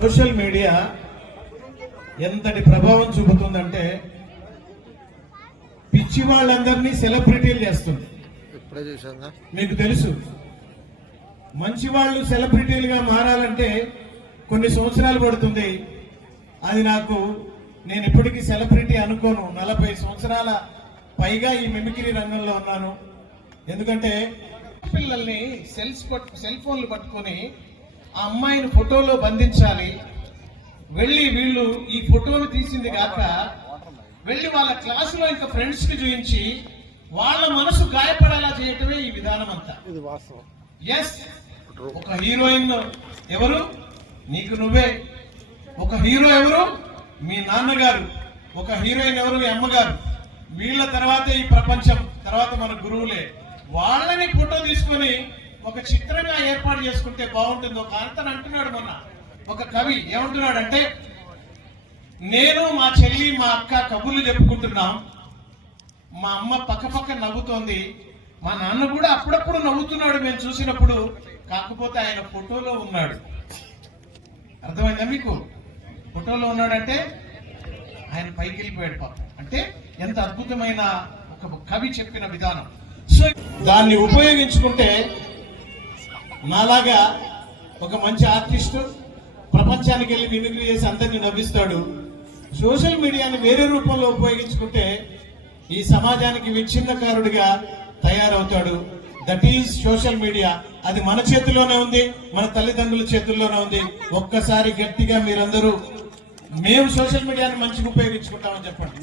Social media ఎంతటి ప్రభావం చూపుతుందంటే పిచ్చి వాళ్ళందరినీ సెలబ్రిటీలు చేస్తుంది. మీకు తెలుసు, మంచి వాళ్ళు సెలబ్రిటీలుగా మారాలంటే కొన్ని సంవత్సరాలు పడుతుంది. అది నేను ఇప్పటికీ సెలబ్రిటీ అనుకోను. 40 సంవత్సరాల పైగా ఈ మిమిక్రీ రంగంలో ఉన్నాను. ఎందుకంటే పిల్లల్ని సెల్ ఫోన్లు పట్టుకొని ఆ అమ్మాయిని ఫోటోలో బంధించాలి. వీళ్ళు ఈ ఫోటోలు తీసింది కాక వెళ్ళి వాళ్ళ క్లాసులో ఇంకా ఫ్రెండ్స్ కి చూపించి వాళ్ళ మనసు గాయపడేలా చేయటమే ఈ విధానం అంతా. ఎస్, ఒక హీరోయిన్ ఎవరు? నీకు నువ్వే. ఒక హీరో ఎవరు? మీ నాన్నగారు. ఒక హీరోయిన్ ఎవరు? మీ అమ్మగారు. వీళ్ళ తర్వాతే ఈ ప్రపంచం, తర్వాత మన గురువులే. వాళ్ళని ఫోటో తీసుకొని ఒక చిత్రంగా ఏర్పాటు చేసుకుంటే బాగుంటుంది. ఒక అంతను అంటున్నాడు మొన్న ఒక కవి, ఏమంటున్నాడంటే, నేను మా చెల్లి మా అక్క కబుర్లు చెప్పుకుంటున్నాం, మా అమ్మ పక్క నవ్వుతోంది, మా నాన్న కూడా అప్పుడప్పుడు నవ్వుతున్నాడు మేము చూసినప్పుడు, కాకపోతే ఆయన ఫోటోలో ఉన్నాడు. అర్థమైందా మీకు? ఫోటోలో ఉన్నాడంటే ఆయన పైకి వెళ్ళిపోయాడు పాపం. అంటే ఎంత అద్భుతమైన ఒక కవి చెప్పిన విధానం. సో దాన్ని ఉపయోగించుకుంటే నాలాగా ఒక మంచి ఆర్టిస్టు ప్రపంచానికి వెళ్ళి మిమిక్రీ చేసి అందరినీ నవ్విస్తాడు. సోషల్ మీడియాని వేరే రూపంలో ఉపయోగించుకుంటే ఈ సమాజానికి విచ్ఛిన్నకారుడిగా తయారవుతాడు. That is social media. అది మన చేతిలోనే ఉంది, మన తల్లిదండ్రుల చేతుల్లోనే ఉంది. ఒక్కసారి గట్టిగా మీరందరూ మేము సోషల్ మీడియాని మంచిగా ఉపయోగించుకుంటామని చెప్పండి.